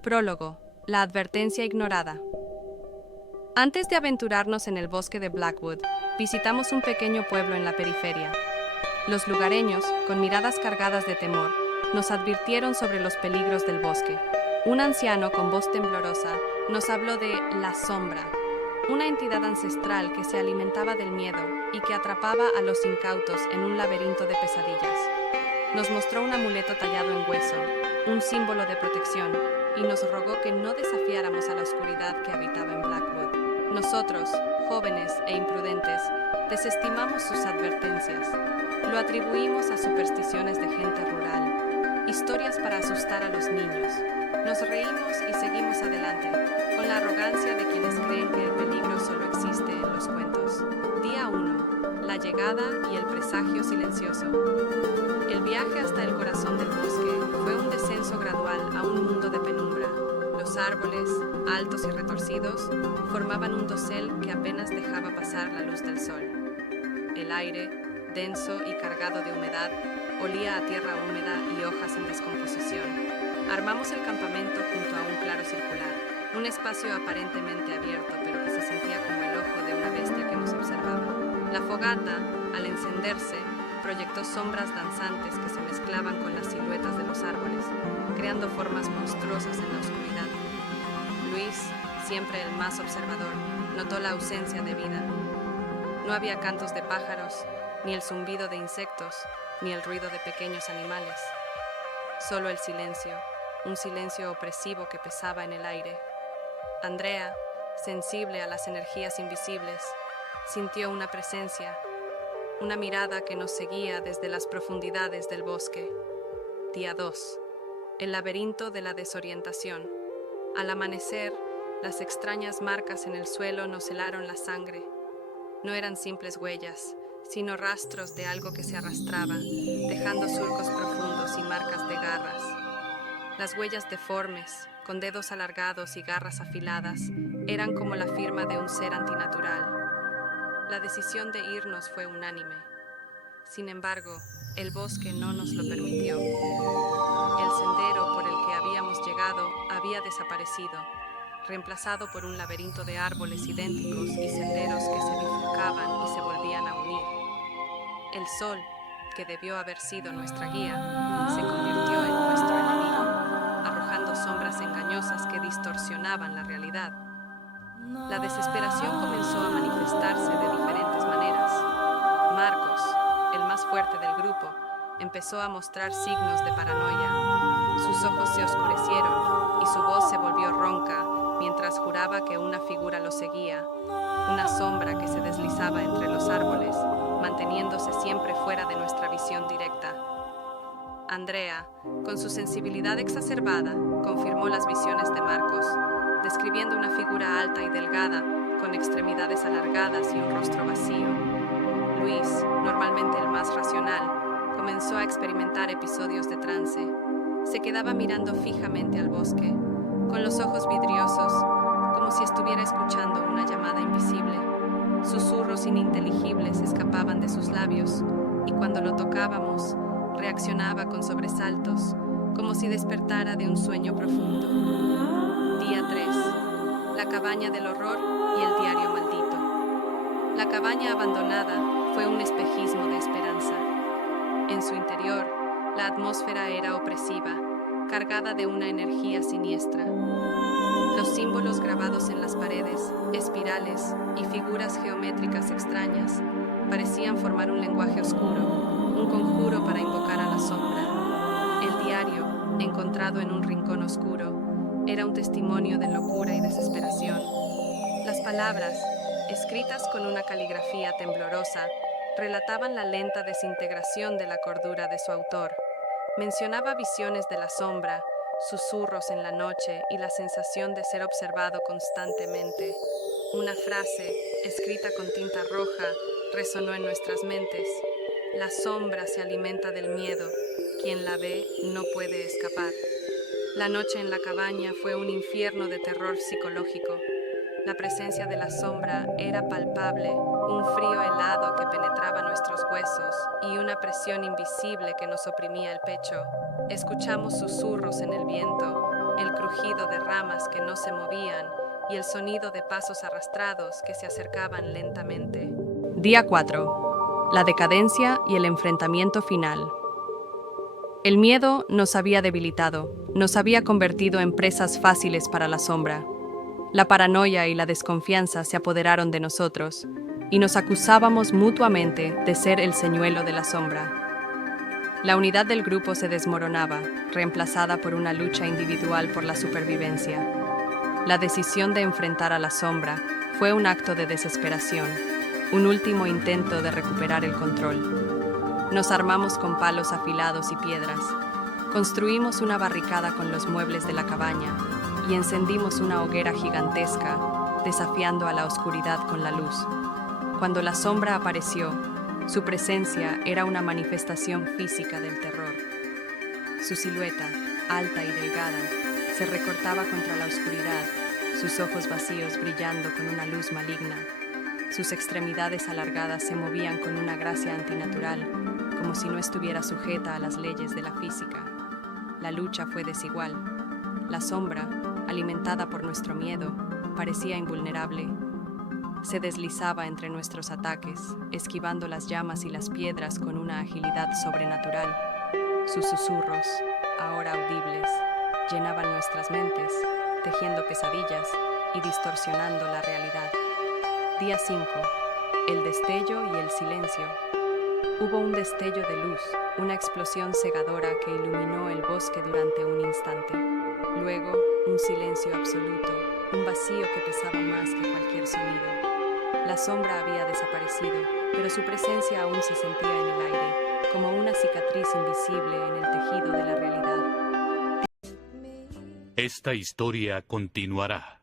Prólogo. La advertencia ignorada. Antes de aventurarnos en el bosque de Blackwood, visitamos un pequeño pueblo en la periferia. Los lugareños, con miradas cargadas de temor, nos advirtieron sobre los peligros del bosque. Un anciano con voz temblorosa nos habló de la sombra, una entidad ancestral que se alimentaba del miedo y que atrapaba a los incautos en un laberinto de pesadillas. Nos mostró un amuleto tallado en hueso, un símbolo de protección, y nos rogó que no desafiáramos a la oscuridad que habitaba en Blackwood. Nosotros, jóvenes e imprudentes, desestimamos sus advertencias. Lo atribuimos a supersticiones de gente rural, historias para asustar a los niños. Nos reímos y seguimos adelante, con la arrogancia de quienes creen que el peligro solo existe en los cuentos. Día 1. La llegada y el presagio silencioso. El viaje hasta el corazón del bosque fue un descenso gradual a un mundo de penumbra. Los árboles, altos y retorcidos, formaban un dosel que apenas dejaba pasar la luz del sol. El aire, denso y cargado de humedad, olía a tierra húmeda y hojas en descomposición. Armamos el campamento junto a un claro circular, un espacio aparentemente abierto, pero que se sentía como el ojo de una bestia que nos observaba. La fogata, al encenderse, proyectó sombras danzantes que se mezclaban con las siluetas de los árboles, creando formas monstruosas en la oscuridad. Luis, siempre el más observador, notó la ausencia de vida. No había cantos de pájaros, ni el zumbido de insectos, ni el ruido de pequeños animales. Solo el silencio, un silencio opresivo que pesaba en el aire. Andrea, sensible a las energías invisibles, sintió una presencia, una mirada que nos seguía desde las profundidades del bosque. Día 2. El laberinto de la desorientación. Al amanecer, las extrañas marcas en el suelo nos helaron la sangre. No eran simples huellas, sino rastros de algo que se arrastraba, dejando surcos profundos y marcas de garras. Las huellas deformes, con dedos alargados y garras afiladas, eran como la firma de un ser antinatural. La decisión de irnos fue unánime. Sin embargo, el bosque no nos lo permitió. El sendero por el que habíamos llegado había desaparecido, reemplazado por un laberinto de árboles idénticos y senderos que se bifurcaban y se volvían a unir. El sol, que debió haber sido nuestra guía, se convirtió en nuestro enemigo, arrojando sombras engañosas que distorsionaban la realidad. La desesperación comenzó a manifestarse de diferentes maneras. Marcos, el más fuerte del grupo, empezó a mostrar signos de paranoia. Sus ojos se oscurecieron y su voz se volvió ronca mientras juraba que una figura lo seguía, una sombra que se deslizaba entre los árboles, manteniéndose siempre fuera de nuestra visión directa. Andrea, con su sensibilidad exacerbada, confirmó las visiones de Marcos, describiendo una figura alta y delgada, con extremidades alargadas y un rostro vacío. Luis, normalmente el más racional, comenzó a experimentar episodios de trance. Se quedaba mirando fijamente al bosque, con los ojos vidriosos, como si estuviera escuchando una llamada invisible. Susurros ininteligibles escapaban de sus labios, y cuando lo tocábamos, reaccionaba con sobresaltos, como si despertara de un sueño profundo. Día 3. La cabaña del horror y el diario maldito. La cabaña abandonada fue un espejismo de esperanza. En su interior, la atmósfera era opresiva, cargada de una energía siniestra. Los símbolos grabados en las paredes, espirales y figuras geométricas extrañas parecían formar un lenguaje oscuro, un conjuro para invocar a la sombra. El diario, encontrado en un rincón oscuro, era un testimonio de locura y desesperación. Las palabras, escritas con una caligrafía temblorosa, relataban la lenta desintegración de la cordura de su autor. Mencionaba visiones de la sombra, susurros en la noche y la sensación de ser observado constantemente. Una frase, escrita con tinta roja, resonó en nuestras mentes. La sombra se alimenta del miedo. Quien la ve no puede escapar. La noche en la cabaña fue un infierno de terror psicológico. La presencia de la sombra era palpable, un frío helado que penetraba nuestros huesos y una presión invisible que nos oprimía el pecho. Escuchamos susurros en el viento, el crujido de ramas que no se movían y el sonido de pasos arrastrados que se acercaban lentamente. Día 4. La decadencia y el enfrentamiento final. El miedo nos había debilitado, nos había convertido en presas fáciles para la sombra. La paranoia y la desconfianza se apoderaron de nosotros, y nos acusábamos mutuamente de ser el señuelo de la sombra. La unidad del grupo se desmoronaba, reemplazada por una lucha individual por la supervivencia. La decisión de enfrentar a la sombra fue un acto de desesperación, un último intento de recuperar el control. Nos armamos con palos afilados y piedras, construimos una barricada con los muebles de la cabaña y encendimos una hoguera gigantesca, desafiando a la oscuridad con la luz. Cuando la sombra apareció, su presencia era una manifestación física del terror. Su silueta, alta y delgada, se recortaba contra la oscuridad, sus ojos vacíos brillando con una luz maligna. Sus extremidades alargadas se movían con una gracia antinatural, como si no estuviera sujeta a las leyes de la física. La lucha fue desigual. La sombra, alimentada por nuestro miedo, parecía invulnerable. Se deslizaba entre nuestros ataques, esquivando las llamas y las piedras con una agilidad sobrenatural. Sus susurros, ahora audibles, llenaban nuestras mentes, tejiendo pesadillas y distorsionando la realidad. Día 5. El destello y el silencio. Hubo un destello de luz, una explosión cegadora que iluminó el bosque durante un instante. Luego, un silencio absoluto, un vacío que pesaba más que cualquier sonido. La sombra había desaparecido, pero su presencia aún se sentía en el aire, como una cicatriz invisible en el tejido de la realidad. Esta historia continuará.